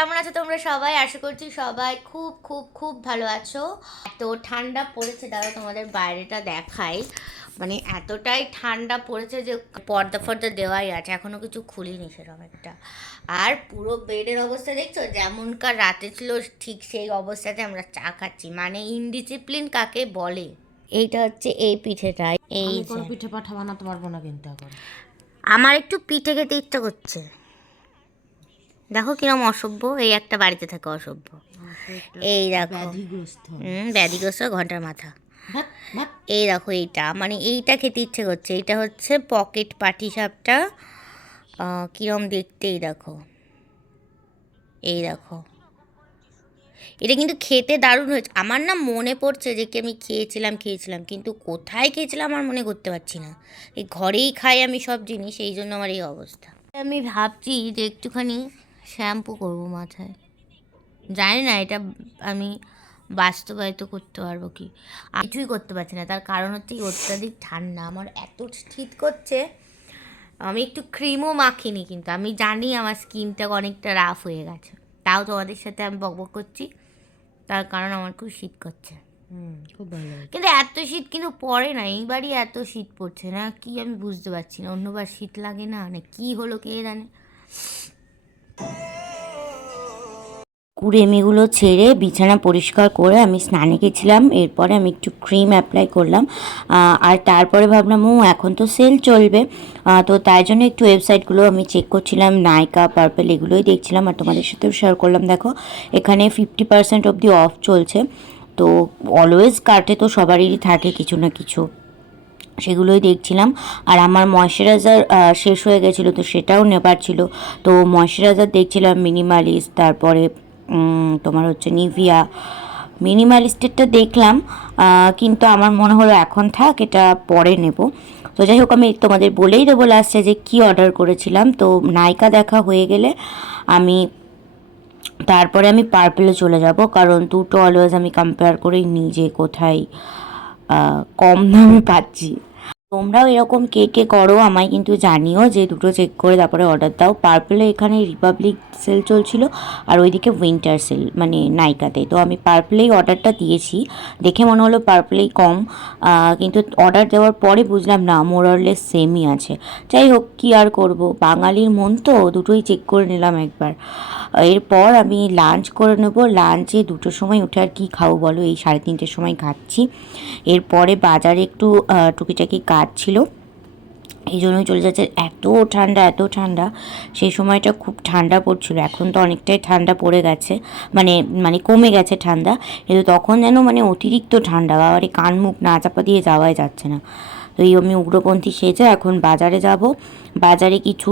কেমন আছো তোমরা সবাই? আশা করছি সবাই খুব খুব খুব ভালো আছো। তো ঠান্ডা পড়েছে দাদা তোমাদের বাইরেটা দেখাই। মানে এতটাই ঠান্ডা পড়েছে যে পর্দা ফর্দা দেওয়াই আছে এখনও কিছু খুলিনি সেরকম একটা। আর পুরো বেডের অবস্থা দেখছ? যেমনকার রাতে ছিল ঠিক সেই অবস্থাতে আমরা চা খাচ্ছি। মানে ইনডিসিপ্লিন কাকে বলে? এইটা হচ্ছে এই পিঠেটা এই পিঠে পাঠা বানাতে পারব না কিন্তু এখন। আমার একটু পিঠে খেতে ইচ্ছা করছে। দেখো কিরম অসভ্য এই একটা বাড়িতে থাকে অসভ্য। এই দেখো। ব্যাধিগ্রস্ত। ঘণ্টার মাথা। এই দেখো এইটা মানে এইটা খেতে ইচ্ছে করছে। এইটা হচ্ছে পকেট পাটি সাপটা কিরম দেখতে এই দেখো। এই দেখো। এটা কিন্তু খেতে দারুণ হয়েছে। আমার না মনে পড়ছে যে কি আমি খেয়েছিলাম খেয়েছিলাম কিন্তু কোথায় খেয়েছিলাম আমার মনে করতে পারছি না। এই ঘরেই খাই আমি সব জিনিস এই জন্য আমার এই অবস্থা। আমি ভাবছি যে একটুখানি শ্যাম্পু করব মাথায়। জানি না এটা আমি বাস্তবায়িত করতে পারব কি? কিছুই করতে পারছি না তার কারণ হচ্ছে অত্যাধিক ঠান্ডা আমার এত শীত করছে আমি একটু ক্রিমও মাখিনি কিন্তু আমি জানি আমার স্কিনটা অনেকটা রাফ হয়ে গেছে। তাও তোমাদের সাথে আমি বকবক করছি তার কারণ আমার খুব শীত করছে। হুম খুব ভালো হয়েছে। কিন্তু এত শীত কিন্তু পড়ে না এইবারই এত শীত পড়ছে না কি আমি বুঝতে পারছি না অন্যবার শীত লাগে না না কি হলো কে জানে? কুড়েমিগুলো ছেড়ে বিছানা পরিষ্কার করে আমি স্নানে গেছিলাম, এরপরে আমি একটু ক্রিম অ্যাপ্লাই করলাম আর তারপরে ভাবলাম ও এখন তো সেল চলবে। তো তাই জন্য একটু ওয়েবসাইটগুলো আমি চেক করছিলাম নাইকা পার্পেল এগুলোই দেখছিলাম, আর তোমাদের সাথেও শেয়ার করলাম। দেখো, এখানে ফিফটি পার্সেন্ট অবধি অফ চলছে, তো অলওয়েজ কার্টে তো সবারই থাকে কিছু না কিছু। সেগুলোই দেখছিলাম, আর আমার ময়শ্চারাইজার শেষ হয়ে গেছিল, তো সেটাও নেবার ছিল। তো ময়শ্চারাইজার দেখছিলাম মিনিমালিস্ট তারপরে তোমার হচ্ছে নিভিয়া মিনিমালিস্টেরটা দেখলাম কিন্তু আমার মনে হলো এখন থাক, এটা পরে নেব। তো যাই হোক, আমি তোমাদের বলেই দেবো লাস্টে যে কি অর্ডার করেছিলাম। তো নায়িকা দেখা হয়ে গেলে আমি তারপরে আমি পার্পেলে চলে যাব, কারণ দুটো অলওয়েজ আমি কম্পেয়ার করেই যে কোথায় কম দামে পাচ্ছি। তোমরাও এরকম কে কে করো আমায় কিন্তু জানিও যে দুটো চেক করে তারপরে অর্ডার দাও। পার্পেলে এখানে রিপাবলিক সেল চলছিল আর ওইদিকে উইন্টার সেল মানে নাইকাতে তো আমি পার্পেলেই অর্ডারটা দিয়েছি। দেখে মনে হলো পার্পেলেই কম। কিন্তু অর্ডার দেওয়ার পরে বুঝলাম না মোরলেস সেমই আছে। যাই হোক, কী আর করব? বাঙালির মন তো, দুটোই চেক করে নিলাম একবার। এরপর আমি লাঞ্চ করে নেব। লাঞ্চে দুটোর সময় উঠে আর কী খাব বলো? এই সাড়ে তিনটের সময় খাচ্ছি। এরপরে বাজারে একটু টুকিটাকি কাজ ছিল। এই জন্যই চলে যাচ্ছে। এত ঠান্ডা এত ঠান্ডা। সেই সময়টা খুব ঠান্ডা পড়ছিল। এখন তো অনেকটাই ঠান্ডা পড়ে গেছে। মানে মানে কমে গেছে ঠান্ডা। কিন্তু তখন যেন মানে অতিরিক্ত ঠান্ডা। বাবারে কান মুখ না চাপা দিয়ে যাওয়াই যাচ্ছে না। তো এই আমি উগ্রপন্থী সেজে এখন বাজারে যাব। বাজারে কিছু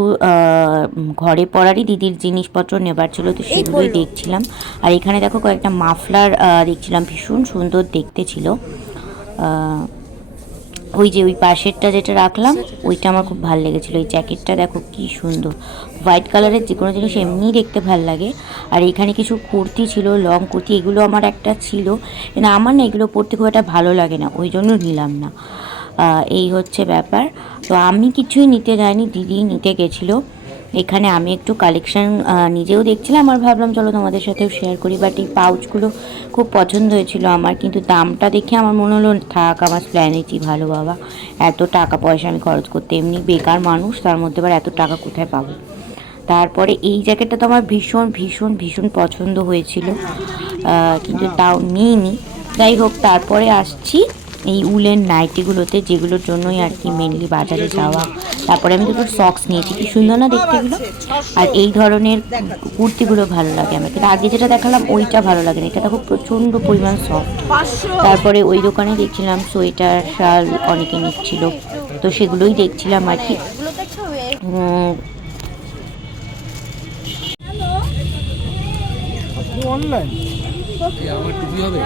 ঘরে পড়ারই দিদির জিনিসপত্র নেবার ছিল তো সেগুলোই দেখছিলাম। আর এখানে দেখো কয়েকটা মাফলার দেখছিলাম ভীষণ সুন্দর দেখতে ছিল। ওই যে ওই পাশেরটা যেটা রাখলাম ওইটা আমার খুব ভালো লেগেছিলো। এই জ্যাকেটটা দেখো কি সুন্দর। হোয়াইট কালারের যে কোনো জিনিস এমনিই দেখতে ভালো লাগে। আর এখানে কিছু কুর্তি ছিল লং কুর্তি এগুলো আমার একটা ছিল। না আমার না এগুলো পরতে খুব একটা ভালো লাগে না ওই জন্য নিলাম না। এই হচ্ছে ব্যাপার। তো আমি কিছুই নিতে যাইনি, দিদি নিতে গেছিল। এখানে আমি একটু কালেকশান নিজেও দেখছিলাম আর ভাবলাম চলো তোমাদের সাথেও শেয়ার করি। বাট এই পাউচগুলো খুব পছন্দ হয়েছিল আমার, কিন্তু দামটা দেখে আমার মনে হলো, থাক, আমার প্ল্যানেটই ভালো বাবা। এত টাকা পয়সা আমি খরচ করতে এমনি বেকার মানুষ, তার মধ্যে আবার এত টাকা কোথায় পাবো? তারপরে এই জ্যাকেটটা তো আমার ভীষণ ভীষণ ভীষণ পছন্দ হয়েছিল। কিন্তু তাও নিইনি। যাই হোক, তারপরে আসছি। এই উলের নাইটিগুলোতে যেগুলোর জন্যই আর কি মেনলি বাজারে যাওয়া। তারপরে আমি দুটো সক্স নিয়েছি কি সুন্দর না দেখতে এগুলো? আর এই ধরনের কুর্তিগুলো ভালো লাগে আমার কিন্তু আগে যেটা দেখালাম ওইটা ভালো লাগে না। এটা দেখো প্রচণ্ড পরিমাণ সফট তারপরে ওই দোকানে দেখছিলাম সোয়েটার শাল অনেকে নিচ্ছিল। তো সেগুলোই দেখছিলাম আর কি। অনলাইন আমার টুপি হবে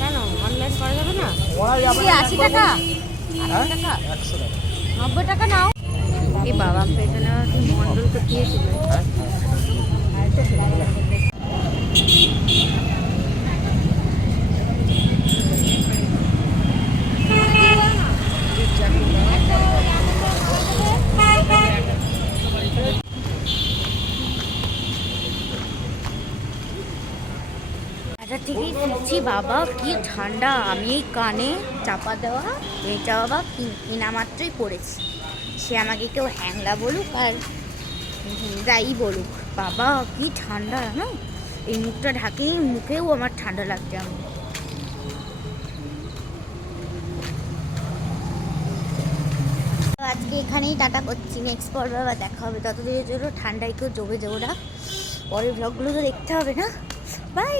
কেন অনলাইন করা যাবে না আশি টাকা। একশো টাকা। নব্বই টাকা নাও। এই বাবা তো এখানে মন্ডল তো দিয়েছিল থেকেই ফিরছি বাবা, কি ঠান্ডা। আমি এই কানে চাপা দেওয়া এটা বাবা কিনা মাত্রই পড়েছি। সে আমাকে কেউ হ্যাংলা বলুক আর যাই বলুক। বাবা, কি ঠান্ডা, না? এই মুখটা ঢাকেই মুখেও আমার ঠান্ডা লাগছে আমার। আজকে এখানেই টাটা করছি। নেক্সট পর্বে আবার দেখা হবে। ততদিনের জন্য ঠান্ডায় কেউ জমে যাব না। পরের ব্লগগুলো তো দেখতে হবে না। বাই